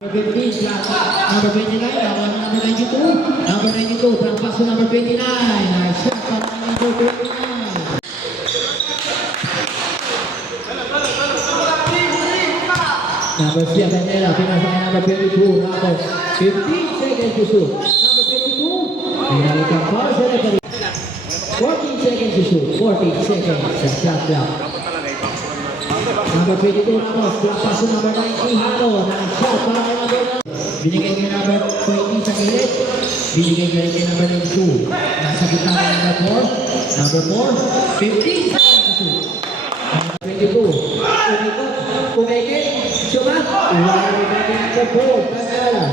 Number 15, number 29, number 92, number 92, trampas to number 29, nice shot para number 29. Number 7 nila, pinasakay number 22, number 15 seconds to shoot. Number 22, pinalikan pa sa referee. 14 seconds to shoot, 14 seconds sa shot clock. Number 22 Ramos, trampas to number 19, Hano, nice shot para kay number 9. Binigay kay number 20 sa gilid, binigay kay number 92. Nasa gitna kay number 4, number 4, 15 seconds to shoot. Number 22, kumikit, sumat, wala rin natin ang kapot, Tagala.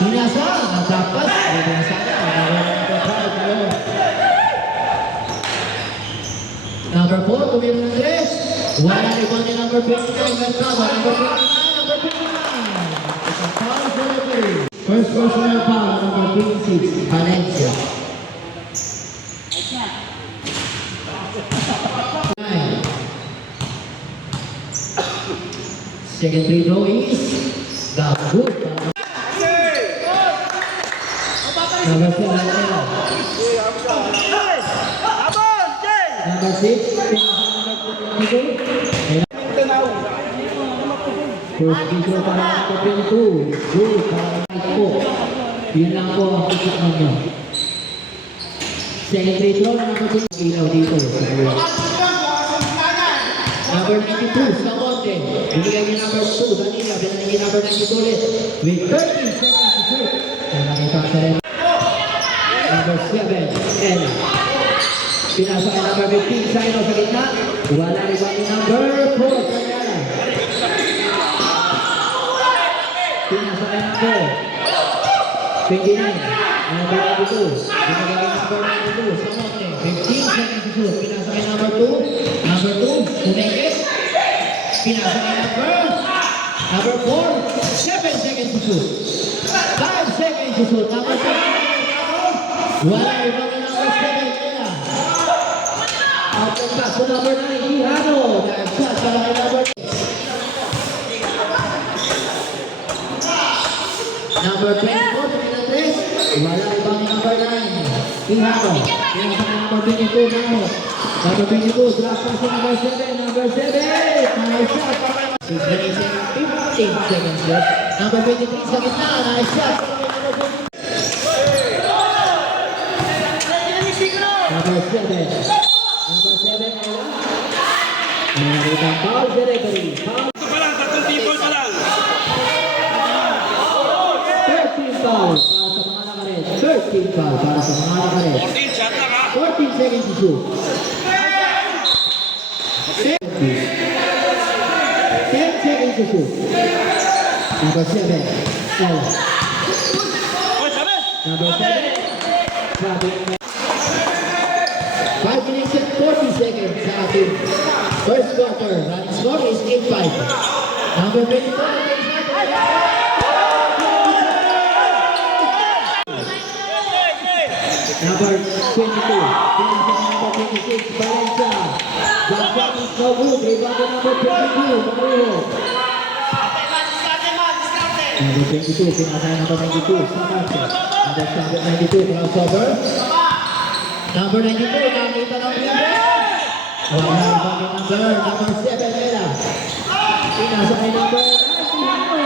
Pinasa, natapas, binasa na, number 4, tumiro ng tres, wala rin ba ni number 29, Mercado, number 29, number 29. Isang foul for the three. First personal foul, number 26, Valencia. Second free throw is good. Number 7, number 6, first free throw para number 22. Good para po. Yun lang po ang tutukan nyo. Second free throw, number 2. Ilaw dito. Number 92, Samonte. Binigay niya number 2, Danila. Binigay niya number 92 ulit. With 13 seconds to shoot. Nakita sa rin. Number 7, Ella. Pinasa kay number 15, Saino sa gitna. Wala rin ba yung number 4, Tagala. Pinasa kay number 29, number 92. Binigay kay number 92, Samonte. 15 seconds to shoot. Pinasa kay number 2, number 2, kumikit. Pinasa kay number 4, 7 seconds to shoot. 5 seconds to shoot. Number 7, wala rin ba yung number 7, Ella. After pass to number 9, Ihano. Dahil shot para kay number 8. Number 24, tuminan 3. Wala rin ba yung number 9, Ihano. Pinasa kay number 22, Namo. Number 22, drop pass to number 7. Number 7, nice shot para kay 6 minutes and 15 seconds left. Number 23 sa gitna, nice shot para kay number 23. Number 7, Ella. Nakita ang foul sa referee. Foul. Ito pa lang, 30 pa lang. 13 foul para sa mga nakaret. 13 foul para sa mga nakaret. 14 shot lang ha. 14 seconds to shoot. 10 seconds to shoot. Number 7, Ella. Oy, sabi! Number 7, Sabi. 5 minutes and 40 seconds sa ating first quarter. Running score is 8-5. Number 24, number 22, number 26, Valencia. Jump is no good. Rebound number 22, Mario. Number 22, pinasay number 92, Samarce. Number 92, crossover. Number 92, nakita ng libre. Wala yung number 7, Ella. Pinasay number 9, Ihano.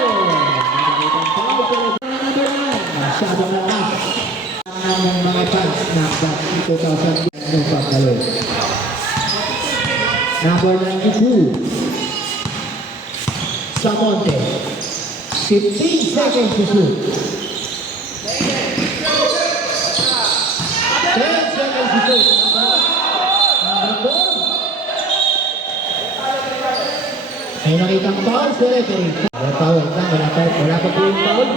Nakita ang foul sa number 9. Masyadong lakas ng mga fans na batch 2010 ng pagkalo. Number 92, Samonte. 15 seconds to shoot. 10 seconds to shoot. Number 4. May nakitang foul sa referee. Wala pa po yung foul.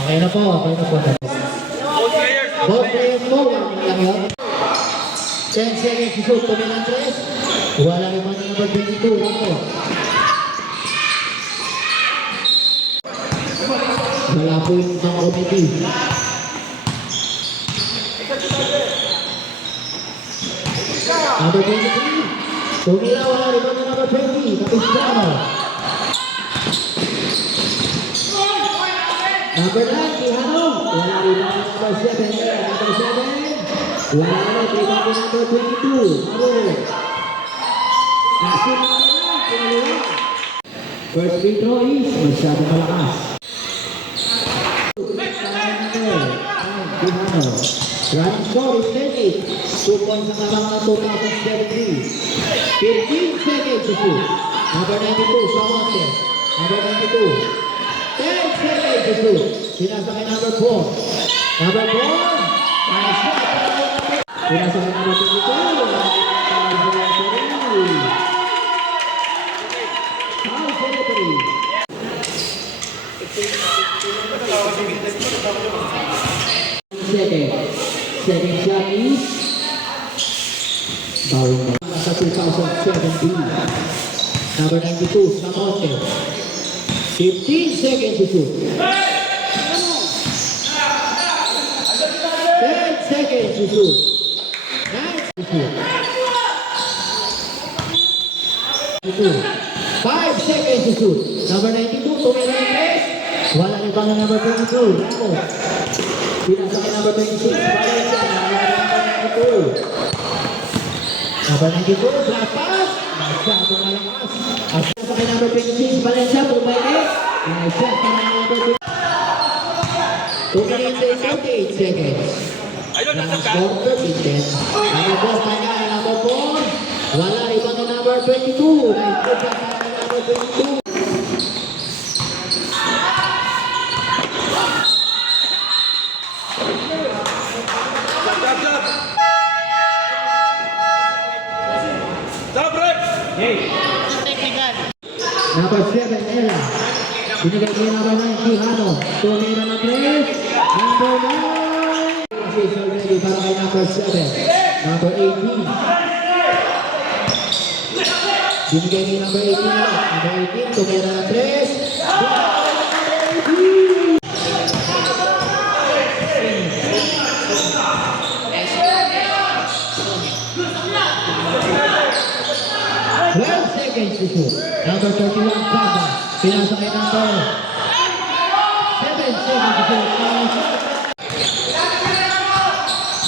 Okay na po. Both players. Both players po, warning lang yun. 10 seconds to shoot. Tumingin ang 3. Wala naman yung number 22. Ramos. Wala po yung mga committee. Number 23. Tumira, wala rin yung number 20. Capistrano. Number 9, Quijano. Wala rin yung number 7. Number 7. Wala rin yung number 22. Maro. Nasin na lang. First free throw is masyado malakas. Quijano. Running score is 10-8. 2 points ang labangan ng 2017. 15 seconds to shoot. Number 92, Samonte. Number 92. 10 seconds to shoot. Pinasa kay number 4. Number 4. Nice shot. Pinasa kay number 22. Foul territory. Second shot is bawang sa 2017. Number 92, Samonte. 15 seconds to shoot. 10 seconds to shoot. 9 to shoot. 5 seconds to shoot. Number 92, tumira ng 3. Wala rin bang number 22, Ramos. Pinasa kay number 26, Valencia. Number 92, drop pass. Masyadong malakas. At pinasa kay number 26, Valencia. Bumalik. Nice shot para number 2. 2 minutes and 38 seconds. Last quarter, 15. Number 4, kanya ay number 4. Wala rin bang number 22. Nice shot para number 22. Number 7, Ella. Binigay niya number 9, Quijano. Tumira ng 3. Number 9. Assist already para kay number 7. Number 18. Binigay niya number 18 na. Number 18, tumira ng 3. 12 seconds to shoot. Number 31, Kaba. Pinasa kay number 7 seconds to shoot.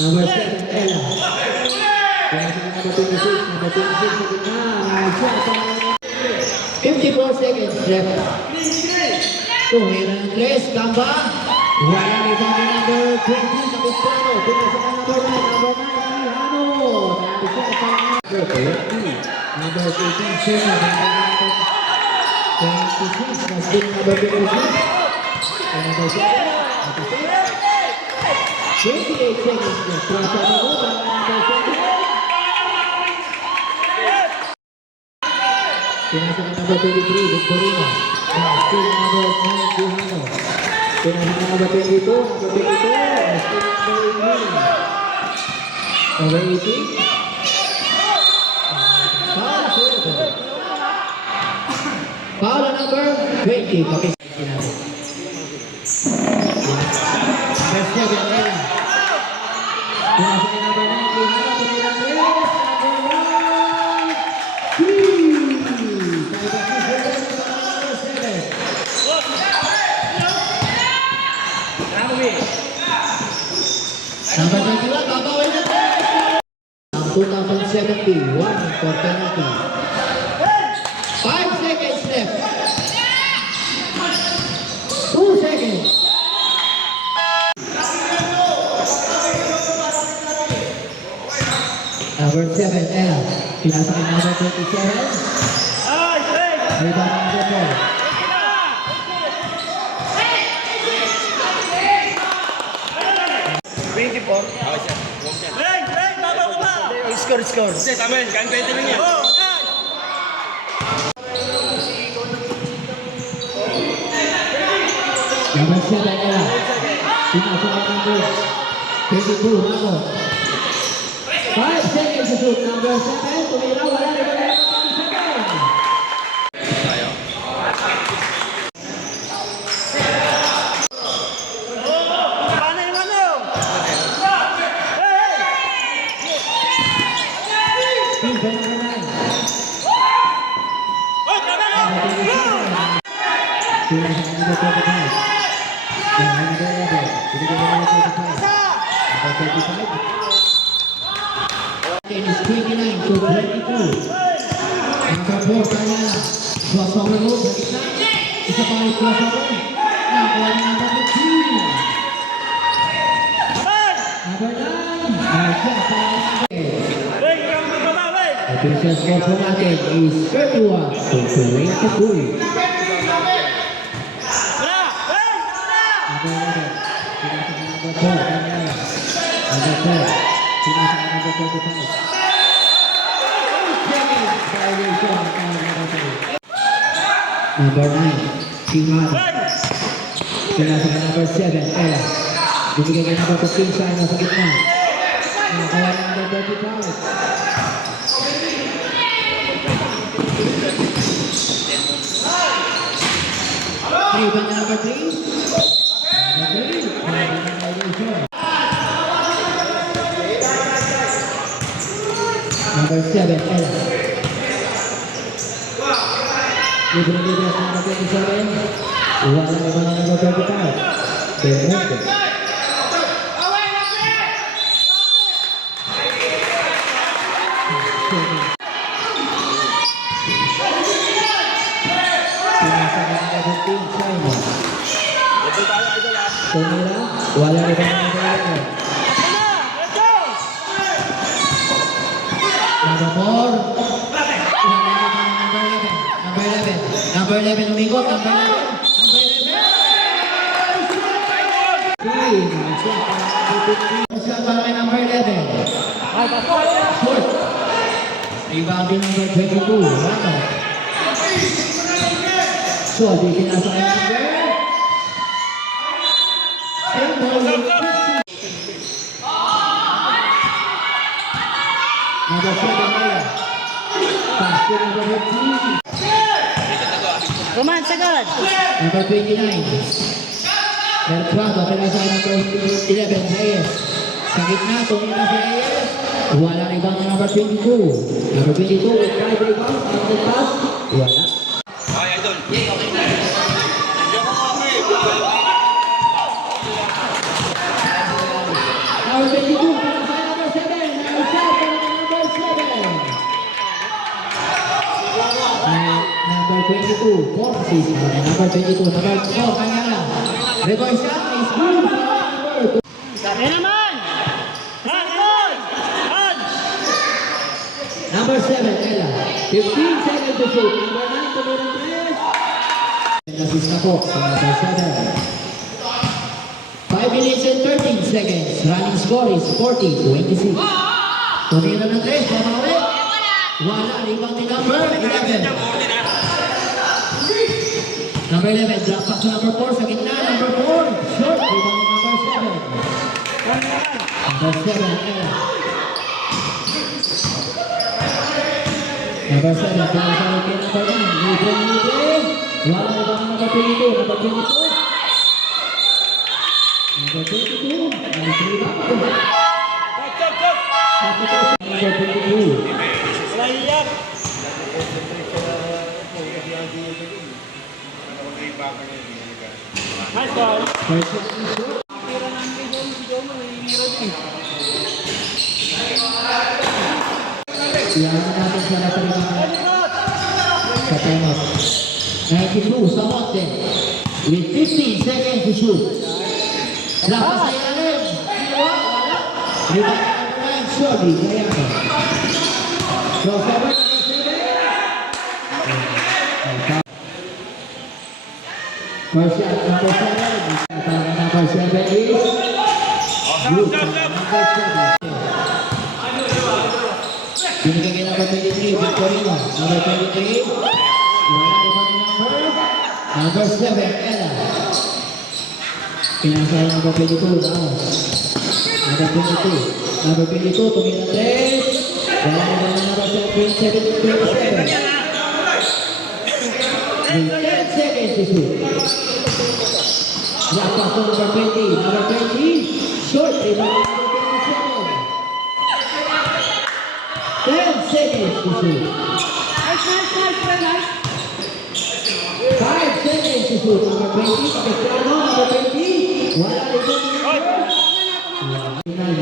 Number 7, Ella. Pinasa kay number 26. Number 26 sa gitna. 54 seconds left. Tumira ng 3, Kaba. Wala rin pa kay number 20, Capistrano. Pinasa kay number 9. Number 9, Quijano. Number 20. Number 18, Shena. Number 26, Maskin. Number 26. Number 7, 28 seconds left. Prasa na mo, number 7. Pinasa ka number 23, Victorino. Maskin, number 9, Quijano. Pinasa ka number 22, number 22. Maskin, number 18. Number 18. Foul number 20. Kapis sinabi. First 7, Ella. Pinasa kay number 9, Quijano. Tumira ng 3. Number 21, babawal na 2070, 1 for penalty. 5 seconds left. 2 seconds. Number 7, Ella. Pinasa kay number 27. Rebound number 4. Score. Hindi, tama yun. Kaya 20 lang yan. Number 7, Ella. Pinasa kay number 22, Ramos. 5 seconds to shoot. Number 7, tumira, wala na ba number 27? Paano yung ano? Team by number 9. Oh, tama na! Team by number 25. Team by number 11. Binigyan na number 25. Number 25. Game is 29 to 22. Number 4, Kanyala. Crossover move, sa gitna. Isa pa rin crossover. Nakuha ni number 15. Number 9. Hey, ikaw magbaba, hey! Official score po natin is 31 to 22. Tara! Hey! Number 11. Pinasa ka number 4, Kanyala. Number 4. Pinasa ka number 25. Violation. Number 9, Kimar. Pinasa ka number 7, Ella. Bibigyan ka number 15, Sana sa gitna. Nakakuha ng number 35. Rebound na number 3. Number 7, Ella. Libre-libre sa number 27. Wala na ba ng number 35? Bermude. Pinasa ka number 15, Simon. Tumira, wala na ba ng number 11? Number 4. Number 11, umikot. Number 11. Shot para kay number 11. Short. Rebound din number 22. Rano. So, di pinasa kay number. Same ball. Number 7, Maya. Pass to number 15. Roman, sagad. Number 29. Bertrando, pinasa kay number 11, Reyes. Sa gitna, tumira si Reyes. Wala rebound na number 22. Number 22 with 5 rebounds. Number pass. Wala. Ay, idol. Number 22, pinasa kay number 7. Number 7. Number 22, Forces. Number 22, number 4, Kanyala. Reverse shot is good. Yan naman. Sakot. Han. Number 7, Ella. 15 seconds to shoot. Number 9, tumira 3. Assist na po sa number 7. 5 minutes and 13 seconds. Running score is 40-26. Tumira ng 3. Pamawi. Wala. Rebound ni number 11. Number 11. Drop pass to number 4. Sa gitna. Number 4. Short. Rebound ni number 7. Number 7. Ella. Number 7. Pinasa rin kay number 9. Libre. Wala rebound ni number 22. Number 22. Number 22. Number 3. Number 22. Wala iyak. Nice ball. First shot is short. Iyahan natin sa referee sa timeout. 92 sa Monte with 15 seconds to shoot. Lapas sa ilalim. Wala. Rebound number 9, Shorty. Kayano. Crossover number 7. First shot number 7. Number 7 is good. Number 7. Binigay kay number 23, Victorino. Number 23. Wala ibang number. Number 7, Ella. Pinasa number 22, Ramos. Number 22. Number 22, tumira 3. Wala na naman number 27. With 10 seconds to shoot. Drop pass to number 20. Number 20. Short rebound number 27. 10 seconds to shoot. 5 seconds to shoot. Number 20. Capistrano. Number 20. Wala rebound number.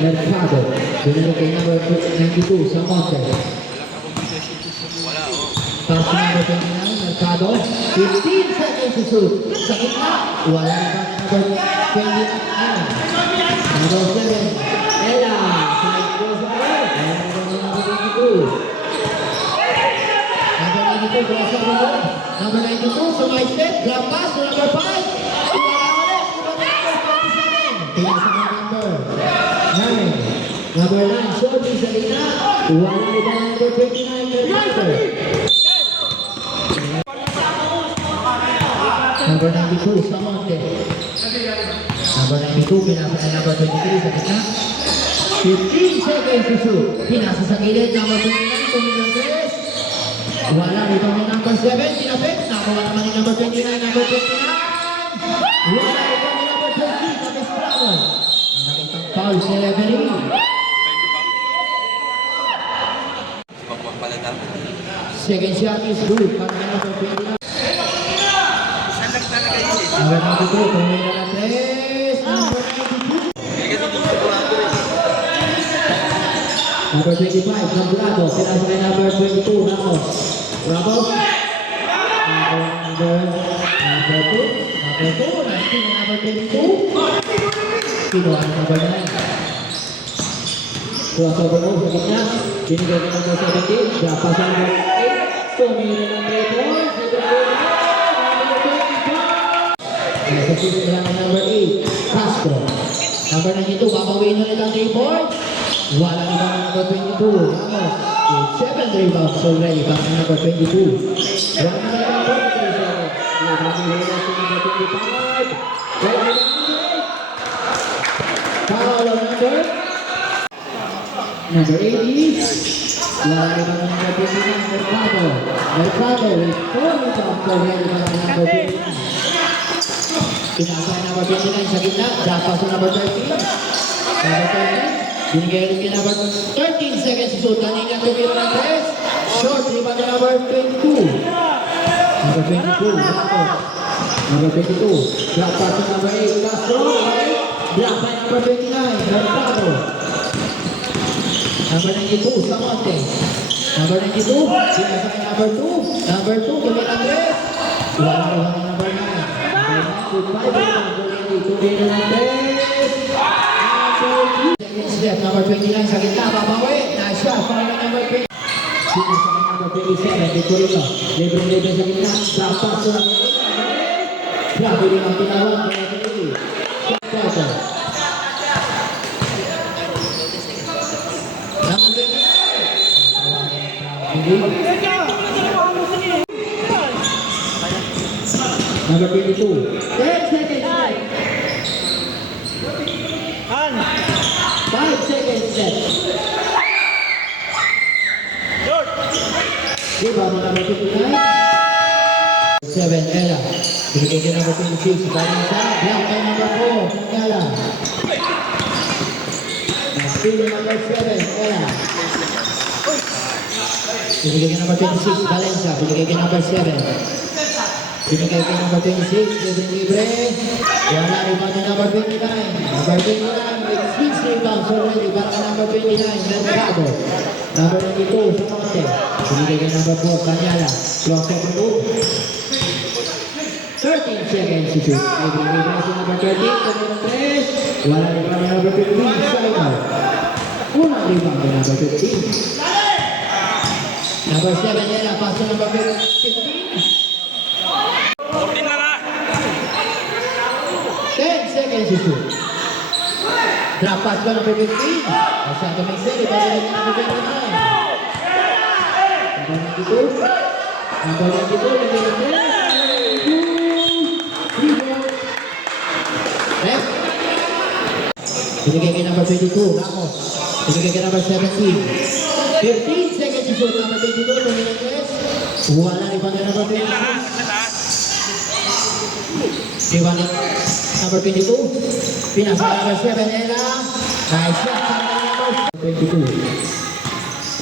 Mercado. Binigay kay number 92 sa Monte. Pass to number 29. Mercado. 15 seconds to shoot. Sa gitna. Wala rebound number 29. Number 7. Ella. Side crossover. Wala rebound number 22. Number 92. Crossover. Number 92. Sa my step. Grab pass to number 5. Wala ulit. Tingnan sa mga number 9. Number 9. Short sa gitna. Wala rebound number 29. Mercado. Number 92, Samonte. Number 92, pinasa na number 23 sa gitna. 15 seconds to shoot. Pinasa sa gilid, number 29, tumingin 3. Wala rito ng number 7, tinapit. Nakuha naman ni number 29, number 29. Wala rito ni number 13, Capistrano. Nakitang foul si referee. Second shot is good para kay number 29. Number 92, tumingin na 3. Number 92. Number 25, Cambrado. Pinasa kay number 22, Ramos. Ramos. Number 2. Number 22. Kinuha ang number 9. Crossover move sa gitna. Binigay ka number 17. Drop pass number 8. Tumingin na 3 points. Nasa season lang ang number 8, Castro. Number 92, babawin ulit ang 3 points. Wala na ang number 22, Ramos. With 7 rebounds already, back to number 22. Wala na ang number 37. Babawin ulit ang number 25. Foul on number 80. Wala na ang number 29, Mercado. Mercado with 4 rebounds already, back to number 29. Pinasa ang number 29 sa gitna. Drop pass to number 13. Number 13. Binigay ulit kay number 13 seconds to shoot. Kanina tumira ng 3. Short. Rebound na number 22. Number 22. Number 22. Drop pass to number 8. Castro. Drop by number 29. Mercado. Number 92. Samonte. Number 92. Pinasa kay number 2. Number 2. Tumira ng 3. Wala na number 9. Number 29 sa gitna, babawi. Nice shot para kay number 20. Sino sa number 27, Victorino. Libre sa gitna. Drop pass to number 8. Grabe din ang tinawag kay referee. Shot. Number 22. 10 seconds left. Han. 5 seconds left. Short. Rebound number 59. 7, Ella. Binigay kay number 26. Galing sa block kay number 4. Ella. Steal number 7, Ella. Binigay kay number 26. Valencia. Binigay kay number 7. Binigay kay number 26, libre. Wala rebound ni number 29. Number 29 with 6 rebounds already para kay number 29, Mercado. Number 92, Samonte. Binigay kay number 4, Kanyala. Clock sa move. 13 seconds to shoot. Libre si number 13, number 3. Wala rebound ni number 15, Simon. Unang rebound ni number 15. Number 7, Ella. Pass to number 15. 10 seconds to shoot. Drop pass ko number 15. Masyado may seri. Pero rin number 29. Number 92. Number 92. Left. Binigay kay number 22. Ramos. Binigay ka number 17. 15 seconds to shoot. Number 22, Dominic West. Wala rebound na number 26. Rebound number 22. Pinasa number 7, Ella. Nice shot sa number 22.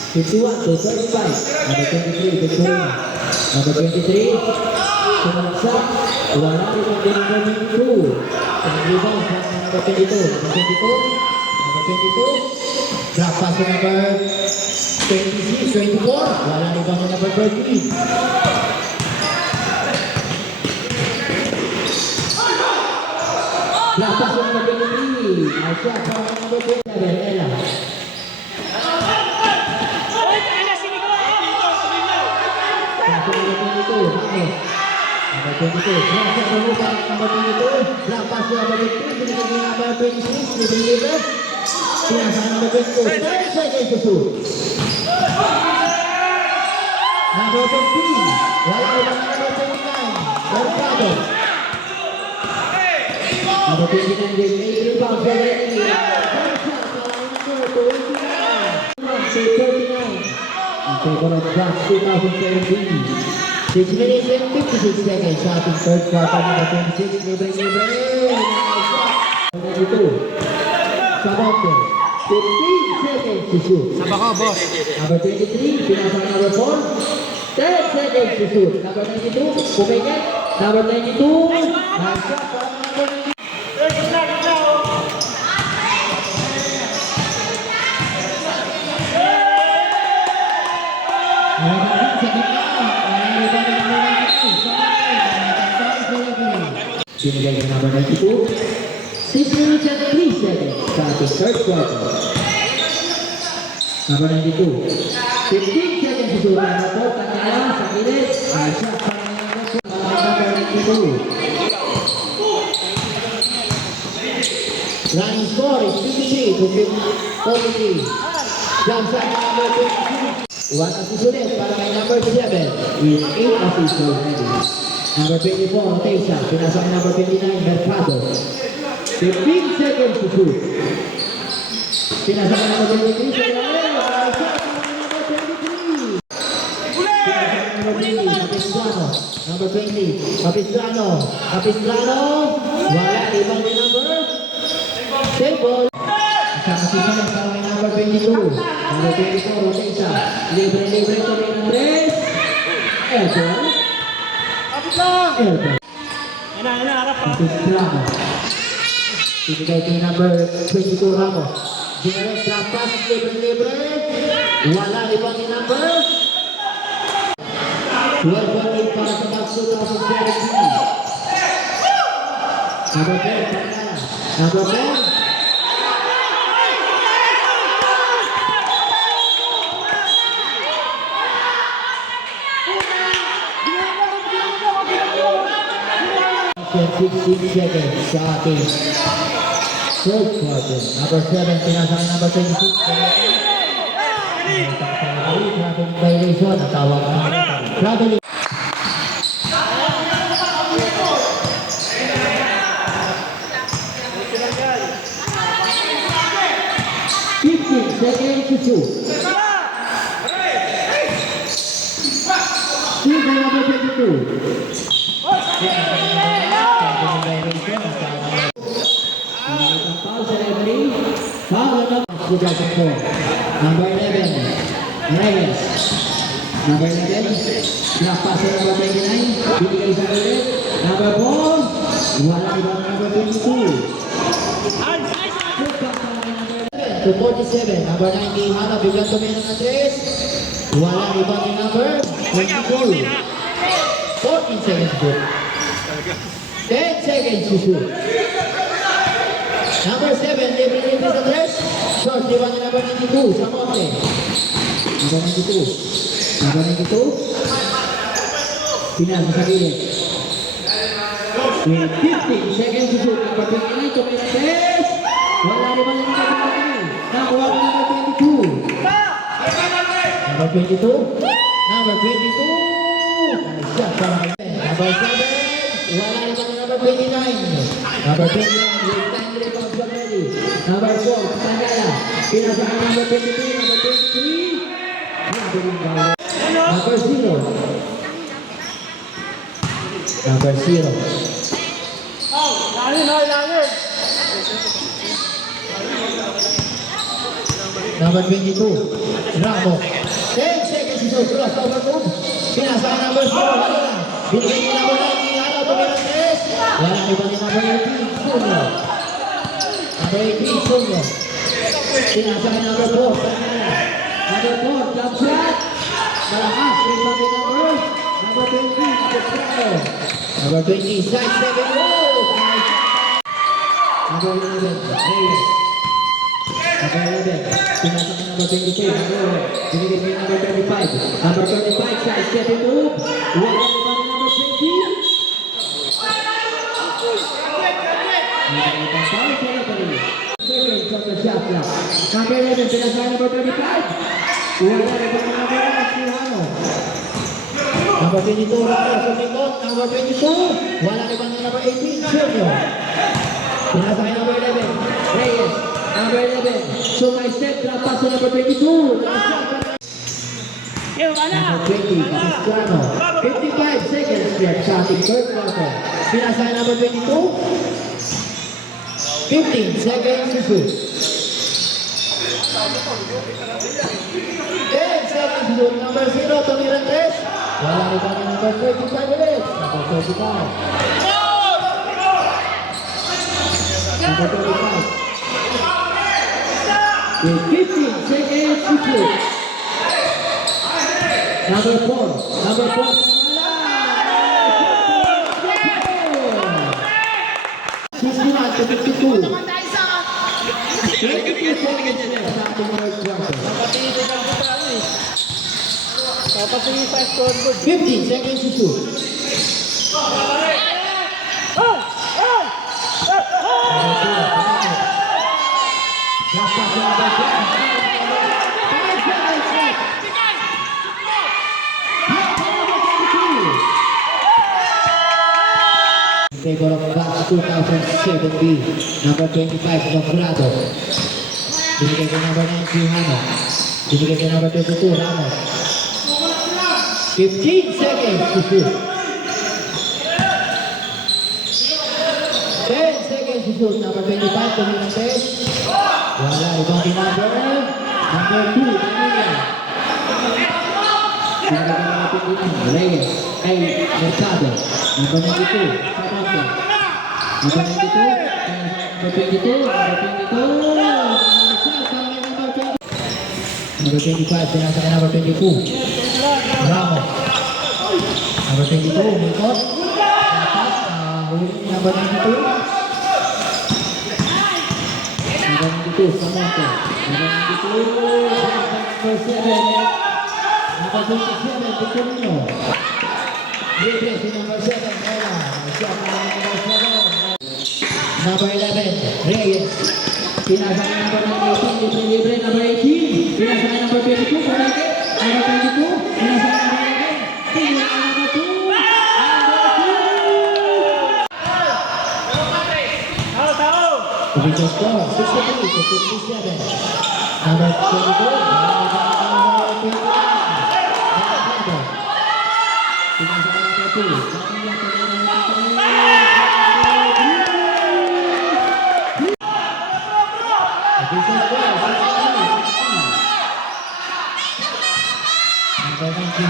51 to 35. Number 23, Victorina. Number 23, Sumansak. Wala rebound din number 22. Ang rebound sa number 22. Number 22. Number 22. Drop pass to number 26, 24. Wala rebound na number 13. Drop pass to number 23. Nice shot sa number 27, Ella. Number 22, Ramos. Number 22, drop shot removal, number 22. Drop pass to number 18, binigay niya number 26, Libre. Pinasa number 22, 30 seconds to shoot. Number 15, wala rebound number 29, Mercado. Number 29 with 8 rebounds already. First shot para number 29 to 39. In favor of Draft 2017. 6 minutes and 56 seconds. Shot in third quarter, number 26. Libre. Nice shot. Number 22. Sabote. 15 seconds to shoot. Sabako, boss. Number 23. Pinasa number 4. 10 seconds to shoot. Number 92. Pumigit. Number 92. Nice shot para number 92. Binigay ka number 92. 6 minutes and 3 seconds. Starting third quarter. Number 92. 15 seconds to shoot. Number 4. Tanyala sa kilit. Ay shot para number 92. Running score is 53 to 43. Jump shot number 22. 1 assist ulit para kay number 7 with 8 assists already. Number 24, Otesa. Pinasa kay number 29, Mercado. 15 seconds to shoot. Pinasa kay number 23, Serralero. Shot para number 23. Pinasa kay number 20, Capistrano. Number 20, Capistrano. Capistrano. Wala, ibang ni number. Table. Kasama si Salim para kay number 22. Number 24, Otesa. Libre to rin ang Andres. Elton. Elton. Harap pa. Capistrano. Pinigay kay number 22, Ramos. General drop pass, libre. Wala ibang ni number 12 para sa Bucks 2017. Number 10, Pagkala. Number 10. And 16 seconds sa ating third quarter. Number 7, pinasa kay number 26. Traffic violation. Natawag na. Traveling. 15 seconds to shoot. Shoot by number 22. Number 11, Reyes. Number 11, drop pass to number 29. Binigay sa ulit. Number 4, wala ibang number 22. To 47, number 90, Hana, bigyan tumingin ng Andres. Wala ibang number 22. 14 seconds to shoot. 10 seconds to shoot. Number 7, libre sa Andres. Short, di ba ni number 92, Samote. Number 92. Number 92. Pinasa sa gilid. With 15 seconds to shoot. Number 29, Tometes. Wala rin ba yung number 23? Nakuha ko number 22. Number 22. Number 22. Nice shot para kay number 7. Wala rin ba yung number 29? Number 29, with 10 rebounds already. Number 4, Tanyala. Pinasahan number 23, number 23. Number 0. Number 0. Lalim, lalim. Number 22, Ramo. 10 seconds to shoot. Crossover move. Pinasahan number 0. Wala na. Binigay niya number 19. Ano? Tumira 3. Wala iba ni number 18. Sunyo. Number 18, Sunyo. Pinasahan number 4. Tanyala. Number 4, jump shot. Malakas. Rebound ni number 20. Number 12. Number 20, side step and roll. Number 11, Reyes. Number 11, pinasok number 22, binigay niya number 25. Number 25, side step and move. Wala pa ni number 20. Second from the shot clock. Number 11, pinasok number 25. Wala pa ni number 9, Number 22, Ramos, Sumikot. Number 22, wala ni number 18, Junior. Pinasakay number 11, Reyes. Number 11, sumay step, drop pass to number 22. Yung ano? Number 20, Capistrano. 55 seconds left sa ating third quarter. Pinasakay number 22. 15 seconds to shoot. 10 seconds to shoot. Number 0, Tommy Randes. Wala rin kami number 35 ulit. Number 35. Number 35. With 15 seconds to shoot. Number 4. Number 4. 69 to 52. 22 seconds left sa ating third quarter. Papatingin sa scoreboard. 15 seconds to shoot. Last pass to number 10. 5 seconds left. In favor of Bucks 2007B, number 25, Logrado. Binigay ko number 19, Hano. Binigay ko number 22, Ramos. 15 seconds to shoot. 10 seconds to shoot. Number 25, Cominantes. Wala, ibang number. Number 2, Amelia. Binigay ko number 29, Reyes. Ay, Mercado. Number 92, Samonte. Number 92, number 22, number 25, pinasa ka number 22. Ramos. Number 22, Mikot. Huli number 92. Number 92, Samonte. Number 92, number 7. Number 27, Victorino. Libre si number 7, Ella. Number 11, Reyes. Pinasa ka number 18, libre number 18. Pinasa ka number 22, Correct. Number 22, pinasa ka number 11. Pinasa ka number 2. Tao! Official score, 63 to 57. Number 22, number 29. Pinasa ka number 2. Official score, 63. Number 19,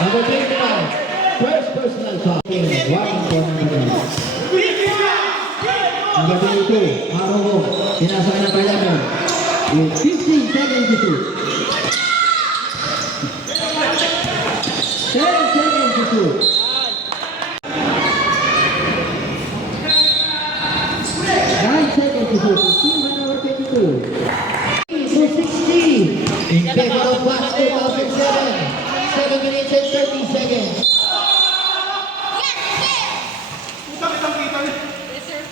Number 25, first personal foul. Warning for number 9. Number 22, Maroho. Pinasa ka number 11. With 15 seconds to shoot. 10 seconds to shoot. 9 seconds to shoot. Team by number 22. So 60. In favor of Bucks 2007. 7 minutes and 30 seconds.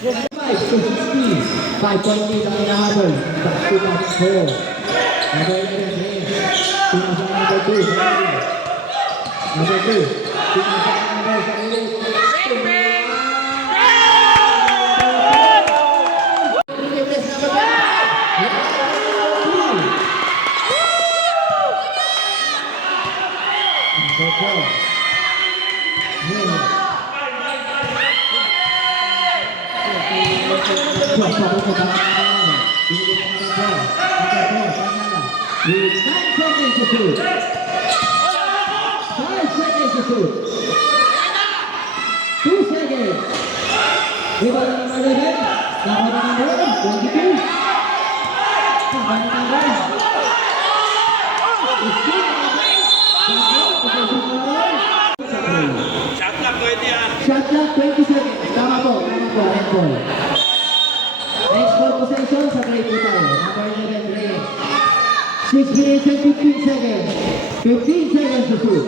5 to 16. 5-point lead ang inahabol. Back to back 4. Number 11, Reyes. Pinasang number 2, Sarili. Number 2, pinasang number Sarili. With 9 seconds to shoot. 5 seconds to shoot. 2 seconds. Rebound number 11. Number 22. Number 11. Shot lang, pwede yan. Shot clock 20 seconds. Tama po, end ball. Next ball possession, sa play po tayo. Number 11, Reyes. 6 minutes and 15 seconds. 15 seconds to shoot.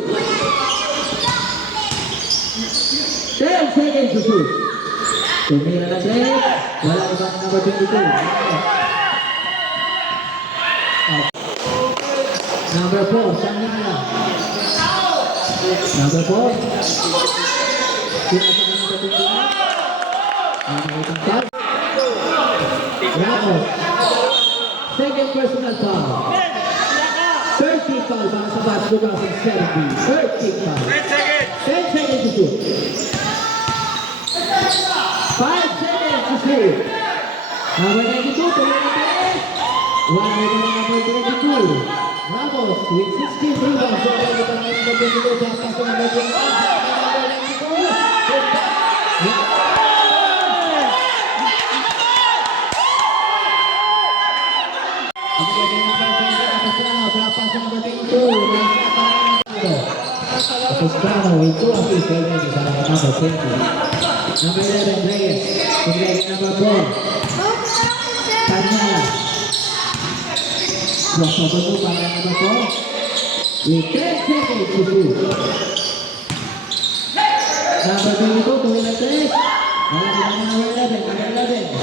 10 seconds to shoot. Tumira na Reyes. Wala ibang number 22. Number 4, Sanyala. Number 4. Pinasa number 22. Number 25. Ramos. Second personal foul. 30 foul para sa batch 2017. 30 foul. 10 seconds. 10 seconds to shoot. 5 seconds to shoot. Number 92, tuloy na tayo. One rebound na number 22. Ramos with 16 rebounds. So, pwede pa ngayon number 22. Sa paso number 21. Number 92. Capistrano with 2 assists already para number 20. Number 11, Reyes. Number 4. Sanyala. Block number 2 para number 4. With 10 seconds to shoot. Number 22, tuloy na 3. Wala kita number 11. Number 11.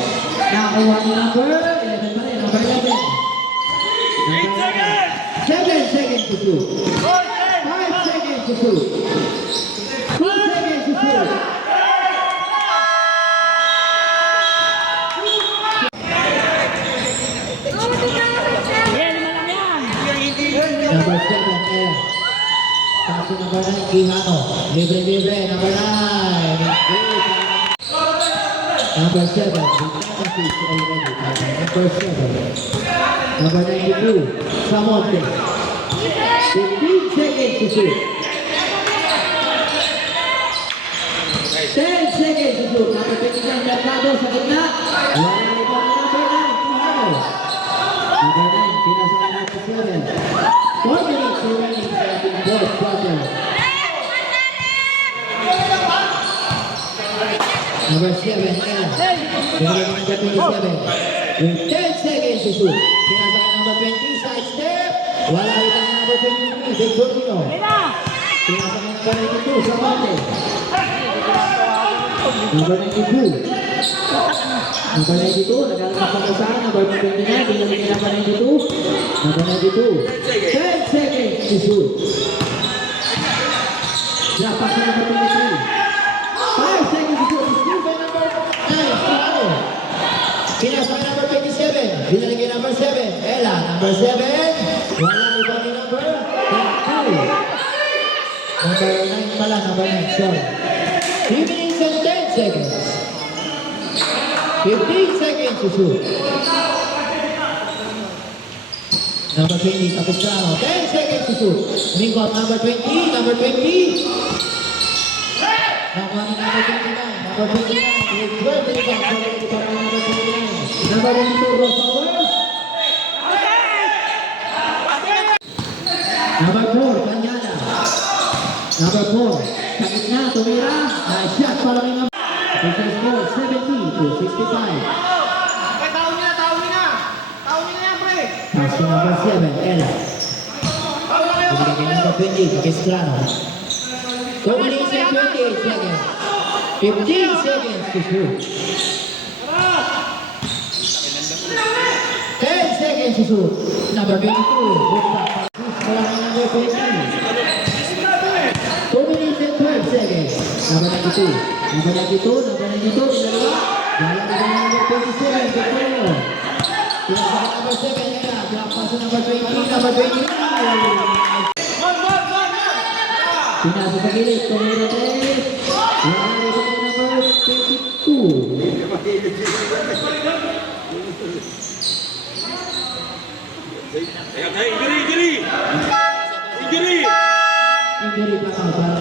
Nakakuha ni number 11 pa rin. Number 11. 8 seconds. 7 seconds to shoot. 5 seconds to shoot. 2 seconds to shoot. Number 7, Ella. Paso number 9, Quijano. Libre. Number 9. Number 7, with 10 assists already. Number 7. Number 92, Samonte. 15 seconds to shoot. 10 seconds to shoot. Number 29, Mercado sa gitna. Wala na ito ang number 9, Quijano. Number 9, pinasa na natin 7. 4 minutes remaining sa ating fourth quarter. Number 7, Ella. Number 27. With 10 seconds to shoot. Pinasa ka number 20, side step. Wala ito ang number 23, Victorino. Pinasa ka number 92, Samonte. Number 92. Number 92, nag-alala pa sa number 29, pinasa ka number 92. Number 92. 10 seconds to shoot. Dapat sa number 23. 5 seconds to shoot. Still by number 9, Quijano. Pinasa ka number 27. Binalik yung number 7. Ella, number 7. Wala iba ni number 22. Number 9 pala, number 9. Sorry. 3 minutes and 10 seconds. 15 seconds to shoot. Number 20, Capistrano. 10 seconds to shoot. Mingot, number 20. Number 20. Nakuha ni number 29. Number 29. With 12 rebounds. Already para number 29. Number 22, Rosawers. Number 4, Kanyana. Number 4, sa gitna, tumira. Nice shot para kay number. Official score, 70-65. Tao niya yan, pre. Pass to number 7, Ella. Bigyan kay number 20, Capistrano. 2 minutes and 28 seconds. 15 seconds to shoot. seconds to shoot. Number 22. Good back. Wala na number 20. 2 minutes and 12 seconds. Number 92. Number 92. Number 92. Dalawa. Dalawa na number 27. Victorio. Pinasakit number 7. Yan. Drop pass to number 20. Number 20. Pinasa sa gilid. Tumira Tess. Wala na ito number 22. Injury! Injury! Injury! Injury pa para